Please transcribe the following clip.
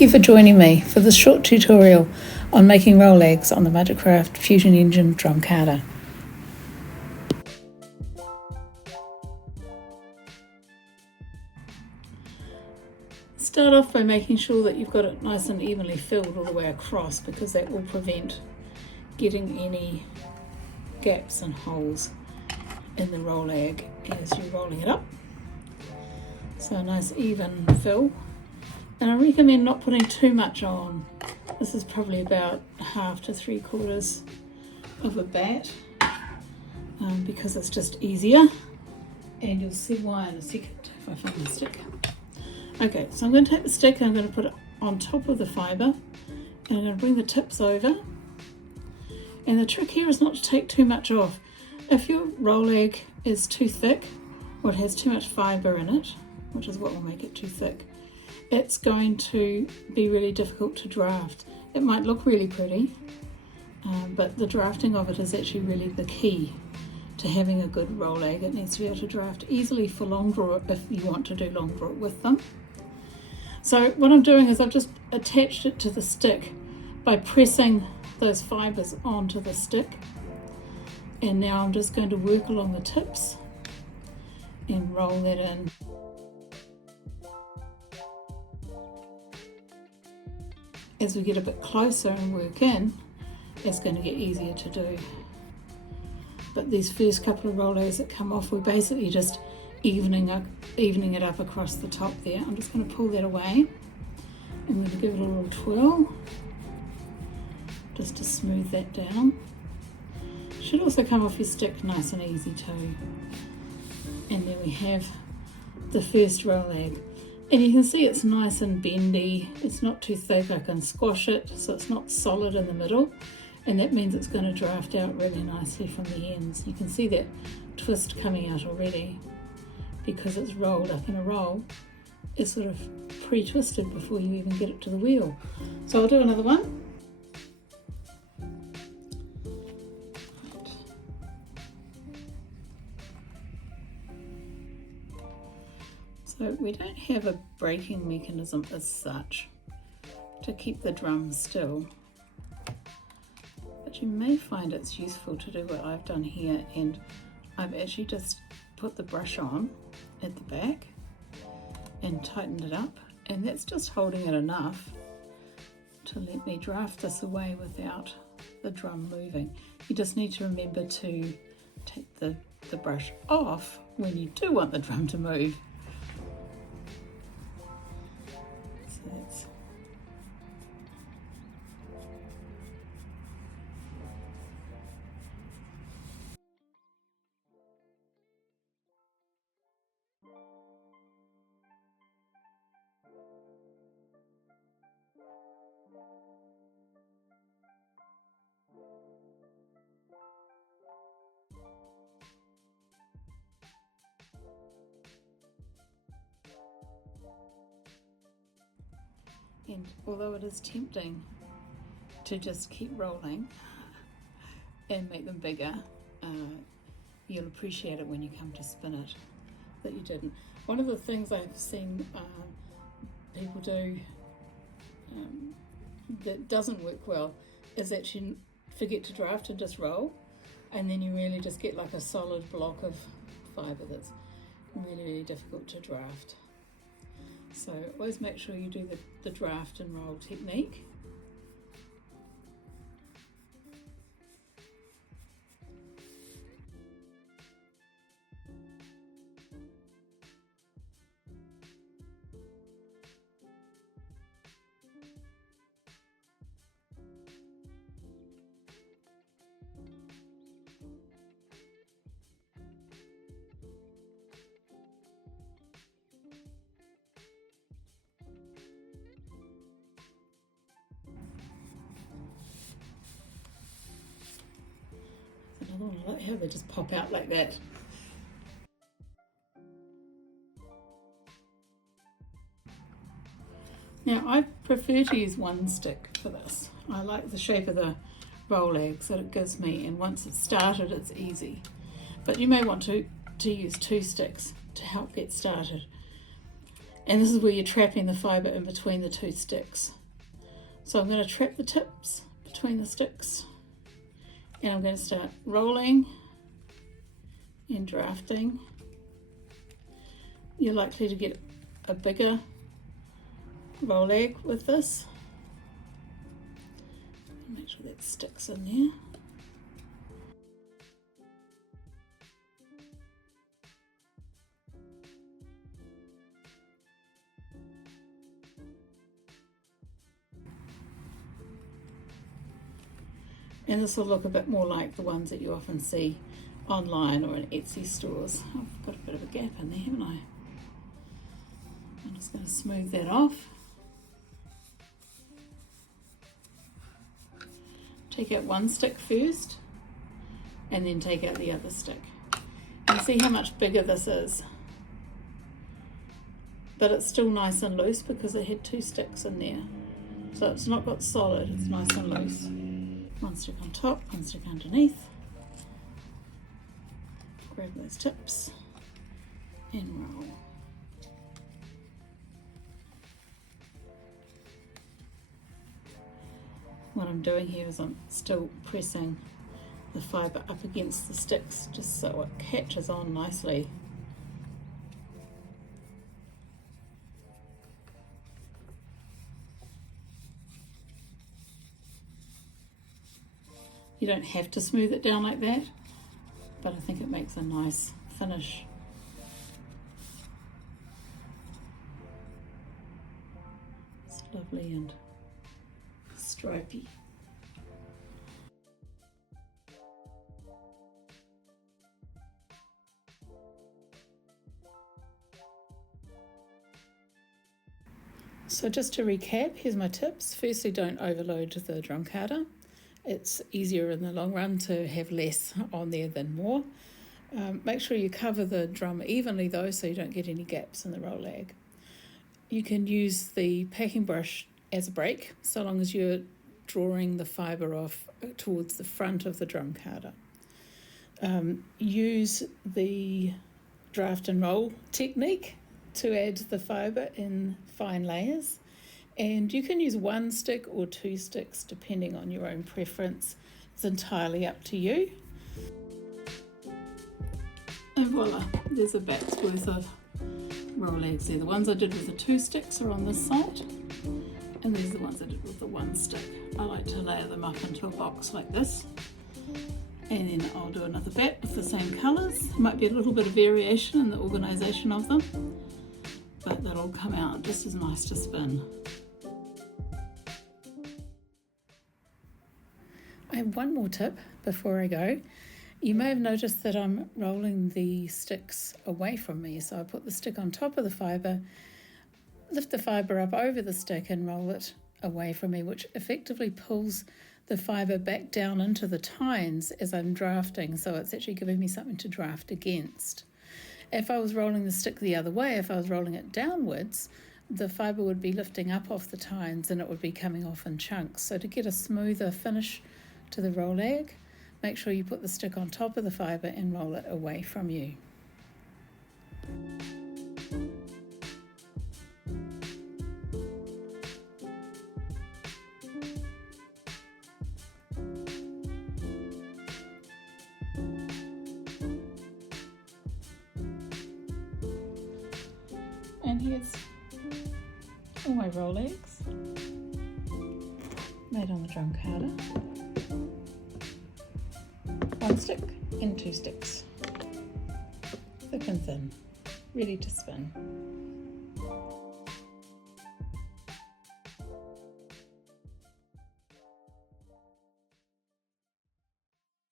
Thank you for joining me for this short tutorial on making Rolags on the Majacraft Fusion Engine drum carder. Start off by making sure that you've got it nice and evenly filled all the way across, because that will prevent getting any gaps and holes in the Rolag as you're rolling it up. So a nice even fill. And I recommend not putting too much on. This is probably about 1/2 to 3/4 of a bat because it's just easier. And you'll see why in a second if I find the stick. Okay, so I'm going to take the stick and I'm going to put it on top of the fibre, and I'm going to bring the tips over. And the trick here is not to take too much off. If your Rolag is too thick, or it has too much fibre in it, which is what will make it too thick, it's going to be really difficult to draft. It might look really pretty, but the drafting of it is actually really the key to having a good Rolag. It needs to be able to draft easily for long draw if you want to do long draw with them. So what I'm doing is I've just attached it to the stick by pressing those fibres onto the stick, and now I'm just going to work along the tips and roll that in. As we get a bit closer and work in, it's going to get easier to do. But these first couple of Rolags that come off, we're basically just evening it up across the top there. I'm just going to pull that away. I'm going to give it a little twirl just to smooth that down. Should also come off your stick nice and easy too. And then we have the first Rolag. And you can see it's nice and bendy. It's not too thick. I can squash it so it's not solid in the middle. And that means it's going to draft out really nicely from the ends. You can see that twist coming out already because it's rolled up in a roll. It's sort of pre-twisted before you even get it to the wheel. So I'll do another one. So we don't have a braking mechanism as such to keep the drum still, but you may find it's useful to do what I've done here, and I've actually just put the brush on at the back and tightened it up, and that's just holding it enough to let me draft this away without the drum moving. You just need to remember to take the brush off when you do want the drum to move. So that's And although it is tempting to just keep rolling and make them bigger, you'll appreciate it when you come to spin it that you didn't. One of the things I've seen people do that doesn't work well is actually forget to draft and just roll, and then you really just get like a solid block of fibre that's really, really difficult to draft. So always make sure you do the draft and roll technique. I like how they just pop out like that. Now I prefer to use one stick for this. I like the shape of the Rolag that it gives me, and once it's started it's easy. But you may want to use 2 sticks to help get started. And this is where you're trapping the fibre in between the two sticks. So I'm going to trap the tips between the sticks, and I'm going to start rolling and drafting. You're likely to get a bigger rolag with this. Make sure that sticks in there. And this will look a bit more like the ones that you often see online or in Etsy stores. I've got a bit of a gap in there, haven't I? I'm just going to smooth that off. Take out one stick first and then take out the other stick. And see how much bigger this is. But it's still nice and loose because it had two sticks in there. So it's not got solid, it's nice and loose. One stick on top, one stick underneath. Grab those tips and roll. What I'm doing here is I'm still pressing the fibre up against the sticks just so it catches on nicely. You don't have to smooth it down like that, but I think it makes a nice finish. It's lovely and stripy. So just to recap, here's my tips. Firstly, don't overload the drum carder. It's easier in the long run to have less on there than more. Make sure you cover the drum evenly though, so you don't get any gaps in the rolag. You can use the packing brush as a brake, so long as you're drawing the fibre off towards the front of the drum carder. Use the draft and roll technique to add the fibre in fine layers. And you can use one stick or two sticks depending on your own preference. It's entirely up to you. And voila, there's a bat's worth of rollags there. The ones I did with the two sticks are on this side, and these are the ones I did with the one stick. I like to layer them up into a box like this, and then I'll do another bat with the same colours. There might be a little bit of variation in the organisation of them, but they'll all come out just as nice to spin. I have one more tip before I go. You may have noticed that I'm rolling the sticks away from me. So I put the stick on top of the fibre, lift the fibre up over the stick and roll it away from me, which effectively pulls the fibre back down into the tines as I'm drafting. So it's actually giving me something to draft against. If I was rolling the stick the other way, if I was rolling it downwards, the fibre would be lifting up off the tines and it would be coming off in chunks. So to get a smoother finish to the rolag, make sure you put the stick on top of the fibre and roll it away from you. And here's all my rollags made on the drum carder. One stick and two sticks, thick and thin, ready to spin.